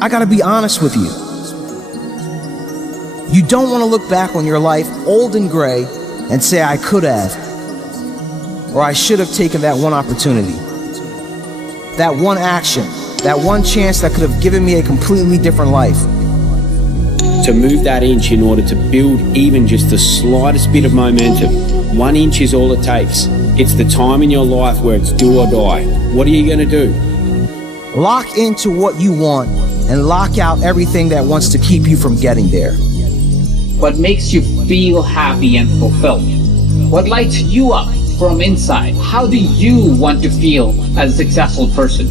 I gotta be honest with you. You don't want to look back on your life old and gray and say, I could have, or I should have taken that one opportunity, that one action, that one chance that could have given me a completely different life. To move that inch in order to build even just the slightest bit of momentum, 1 inch is all it takes. It's the time in your life where it's do or die. What are you going to do? Lock into what you want and lock out everything that wants to keep you from getting there. What makes you feel happy and fulfilled? What lights you up from inside? How do you want to feel as a successful person?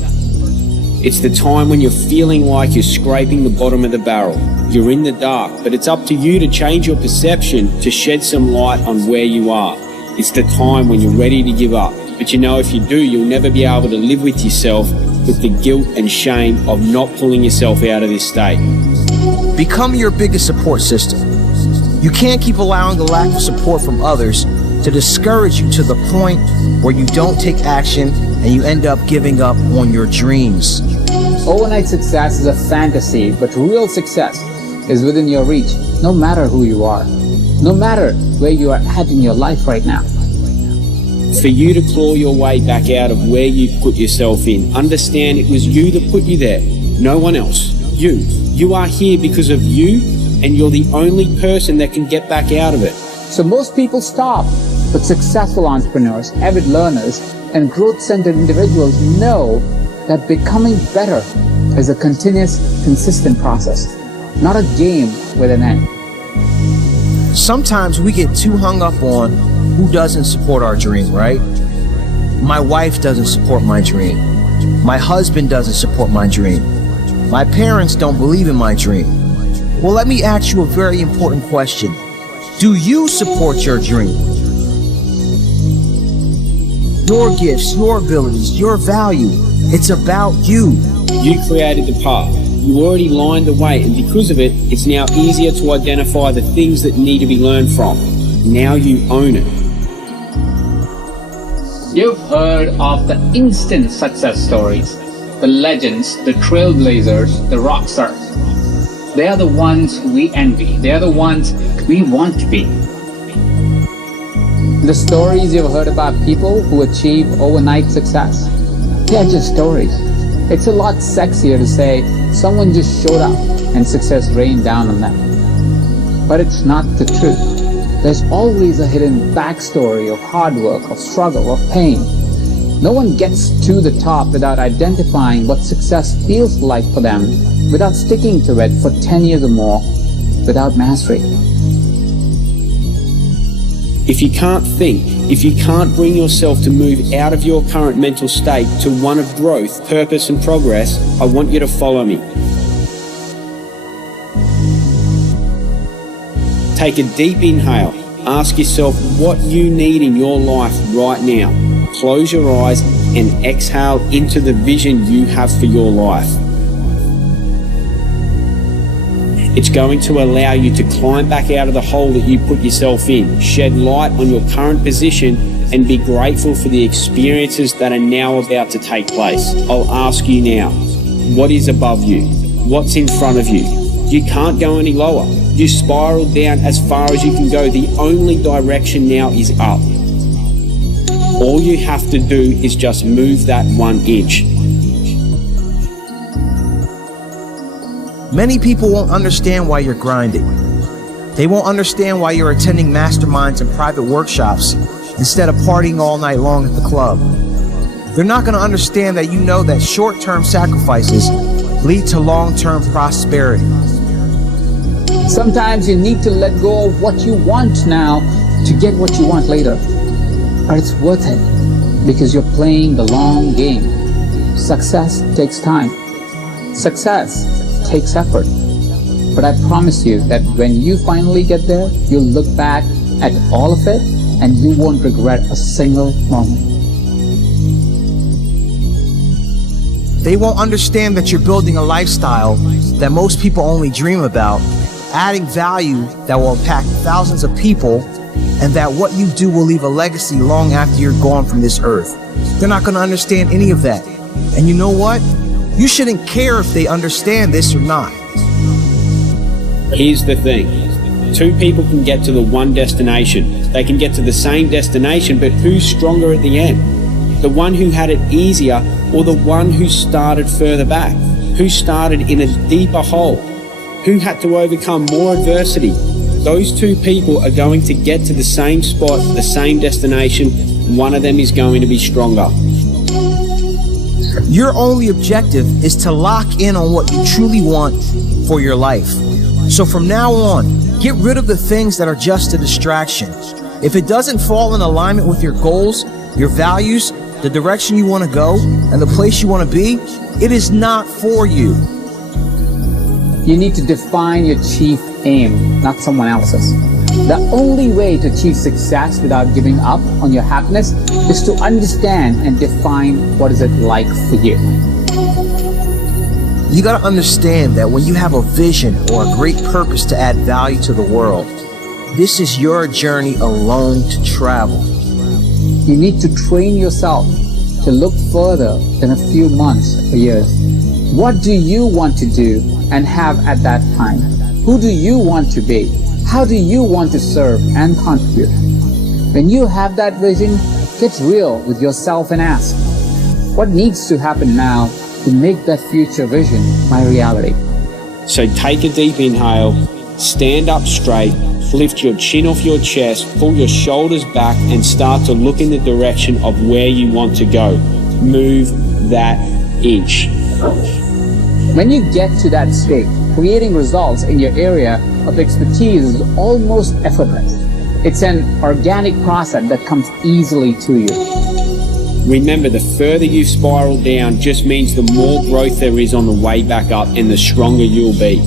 It's the time when you're feeling like you're scraping the bottom of the barrel. You're in the dark, but it's up to you to change your perception to shed some light on where you are. It's the time when you're ready to give up. But you know, if you do, you'll never be able to live with yourself with the guilt and shame of not pulling yourself out of this state. Become your biggest support system. You can't keep allowing the lack of support from others to discourage you to the point where you don't take action and you end up giving up on your dreams. Overnight success is a fantasy, but real success is within your reach, no matter who you are, no matter where you are at in your life right now. For you to claw your way back out of where you put yourself in, understand it was you that put you there, no one else. You. You are here because of you, and you're the only person that can get back out of it. So most people stop, but successful entrepreneurs, avid learners, and growth-centered individuals know that becoming better is a continuous, consistent process, not a game with an end. Sometimes we get too hung up on who doesn't support our dream, right? My wife doesn't support my dream. My husband doesn't support my dream. My parents don't believe in my dream. Well, let me ask you a very important question. Do you support your dream? Your gifts, your abilities, your value. It's about you. You created the path. You already lined the way, and because of it, it's now easier to identify the things that need to be learned from. Now you own it. You've heard of the instant success stories, the legends, the trailblazers, the rock stars. They are the ones we envy. They are the ones we want to be. The stories you've heard about people who achieve overnight success, they are just stories. It's a lot sexier to say someone just showed up and success rained down on them. But it's not the truth. There's always a hidden backstory of hard work, of struggle, of pain. No one gets to the top without identifying what success feels like for them, without sticking to it for 10 years or more, without mastery. If you can't think, if you can't bring yourself to move out of your current mental state to one of growth, purpose and progress, I want you to follow me. Take a deep inhale. Ask yourself what you need in your life right now. Close your eyes and exhale into the vision you have for your life. It's going to allow you to climb back out of the hole that you put yourself in, shed light on your current position, and be grateful for the experiences that are now about to take place. I'll ask you now, what is above you? What's in front of you? You can't go any lower. You spiraled down as far as you can go. The only direction now is up. All you have to do is just move that 1 inch. Many people won't understand why you're grinding. They won't understand why you're attending masterminds and private workshops instead of partying all night long at the club. They're not going to understand that you know that short-term sacrifices lead to long-term prosperity. Sometimes you need to let go of what you want now to get what you want later. But it's worth it because you're playing the long game. Success takes time. Success takes effort. But I promise you that when you finally get there, you'll look back at all of it and you won't regret a single moment. They won't understand that you're building a lifestyle that most people only dream about, adding value that will impact thousands of people, and that what you do will leave a legacy long after you're gone from this earth. They're not going to understand any of that. And you know what? You shouldn't care if they understand this or not. Here's the thing. Two people can get to the one destination. They can get to the same destination, but who's stronger at the end? The one who had it easier, or the one who started further back? Who started in a deeper hole? Who had to overcome more adversity? Those two people are going to get to the same spot, the same destination. One of them is going to be stronger. Your only objective is to lock in on what you truly want for your life. So from now on, get rid of the things that are just a distraction. If it doesn't fall in alignment with your goals, your values, the direction you want to go, and the place you want to be, it is not for you. You need to define your chief aim, not someone else's. The only way to achieve success without giving up on your happiness is to understand and define what is it like for you. You got to understand that when you have a vision or a great purpose to add value to the world, this is your journey alone to travel. You need to train yourself to look further than a few months or years. What do you want to do and have at that time? Who do you want to be? How do you want to serve and contribute? When you have that vision, get real with yourself and ask, what needs to happen now to make that future vision my reality? So take a deep inhale, stand up straight, lift your chin off your chest, pull your shoulders back, and start to look in the direction of where you want to go. Move that inch. When you get to that state, creating results in your area of expertise is almost effortless. It's an organic process that comes easily to you. Remember, the further you spiral down just means the more growth there is on the way back up, and the stronger you'll be.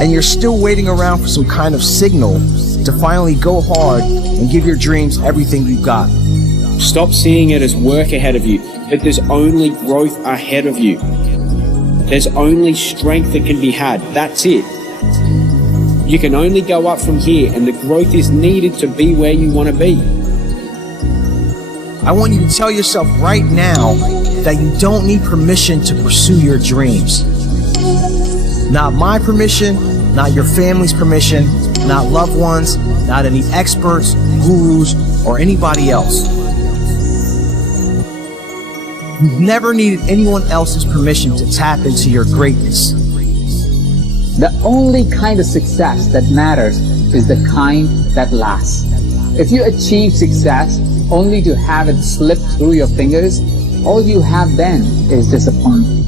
And you're still waiting around for some kind of signal to finally go hard and give your dreams everything you've got. Stop seeing it as work ahead of you, but there's only growth ahead of you. There's only strength that can be had. That's it. You can only go up from here, and the growth is needed to be where you want to be. I want you to tell yourself right now that you don't need permission to pursue your dreams. Not my permission, not your family's permission, not loved ones, not any experts, gurus, or anybody else. You've never needed anyone else's permission to tap into your greatness. The only kind of success that matters is the kind that lasts. If you achieve success only to have it slip through your fingers, all you have then is disappointment.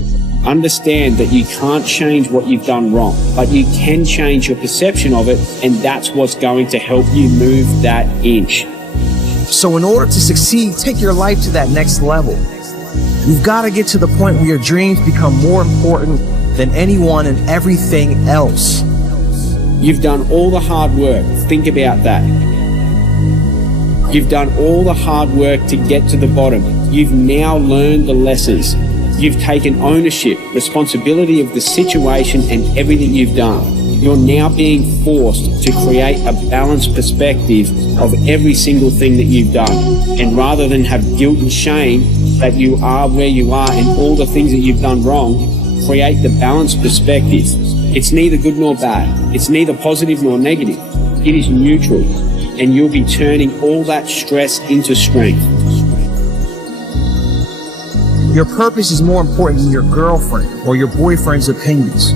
Understand that you can't change what you've done wrong, but you can change your perception of it, and that's what's going to help you move that inch. So in order to succeed, take your life to that next level. You've got to get to the point where your dreams become more important than anyone and everything else. You've done all the hard work. Think about that. You've done all the hard work to get to the bottom. You've now learned the lessons. You've taken ownership, responsibility of the situation and everything you've done. You're now being forced to create a balanced perspective of every single thing that you've done. And rather than have guilt and shame that you are where you are and all the things that you've done wrong, create the balanced perspective. It's neither good nor bad. It's neither positive nor negative. It is neutral. And you'll be turning all that stress into strength. Your purpose is more important than your girlfriend or your boyfriend's opinions.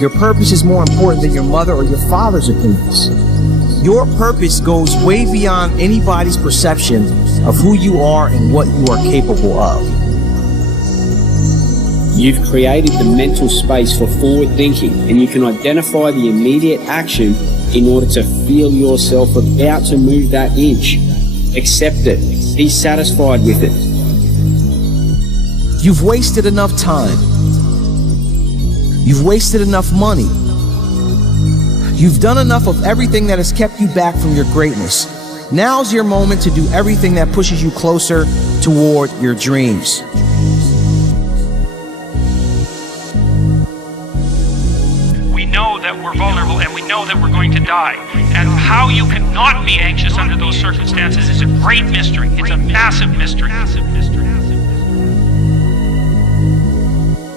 Your purpose is more important than your mother or your father's opinions. Your purpose goes way beyond anybody's perception of who you are and what you are capable of. You've created the mental space for forward thinking, and you can identify the immediate action in order to feel yourself about to move that inch. Accept it. Be satisfied with it. You've wasted enough time. You've wasted enough money. You've done enough of everything that has kept you back from your greatness. Now's your moment to do everything that pushes you closer toward your dreams. We know that we're vulnerable and we know that we're going to die. And how you cannot be anxious under those circumstances is a great mystery. It's a massive mystery.